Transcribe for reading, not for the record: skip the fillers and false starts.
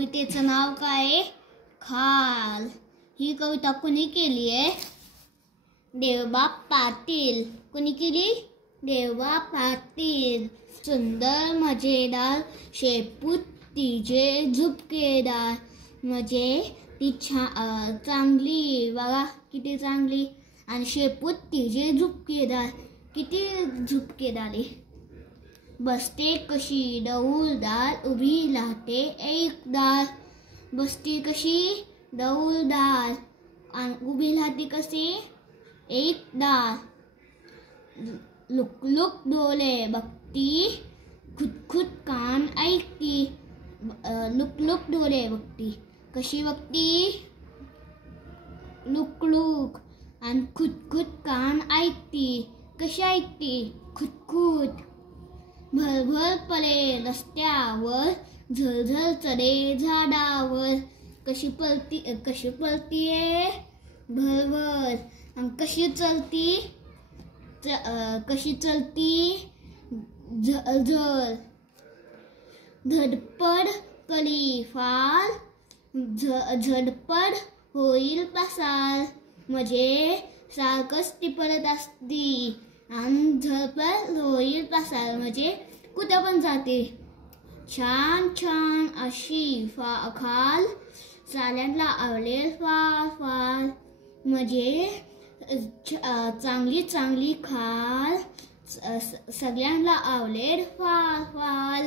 कवितेचं नाव काय आहे? खाल. ही कविता कोणी केली आहे? देवबा पाटील. कोणी केली? देवबा पाटील. सुंदर मजेदार शेपूट तिचे झुपकेदार. म्हणजे ती चांगली बघा, किती चांगली. आणि शेपूट तिचे झुपकेदार, किती झुपकेदार. बसते कशी डौलदार, उभी राहते एकदार. बसते कशी डौलदार आणि उभी राहते कशी एकदार. लुक लुक डोळे बघती, खुदखुद कान ऐकती. लुक लुक डोळे बघती, कशी बघती? Look look. आणि खुदखुद कान ऐकती, कशी ऐकती? खुदखुद. भरभर पळे रस्त्यावर, झरझर चढे झाडावर. कशी पळतीये? भरभर. आणि कशी चलती? झरझर. धडपड कली फार, झडपड होईल पसार. म्हणजे सारखंच ती पडत असती आणि झडपड होईल पसार, म्हणजे कुठं पण जाते. छान छान अशी खाल, साऱ्यांना आवडेल फार फार. म्हणजे चांगली चांगली खाल, सगळ्यांना आवडेल फार फार.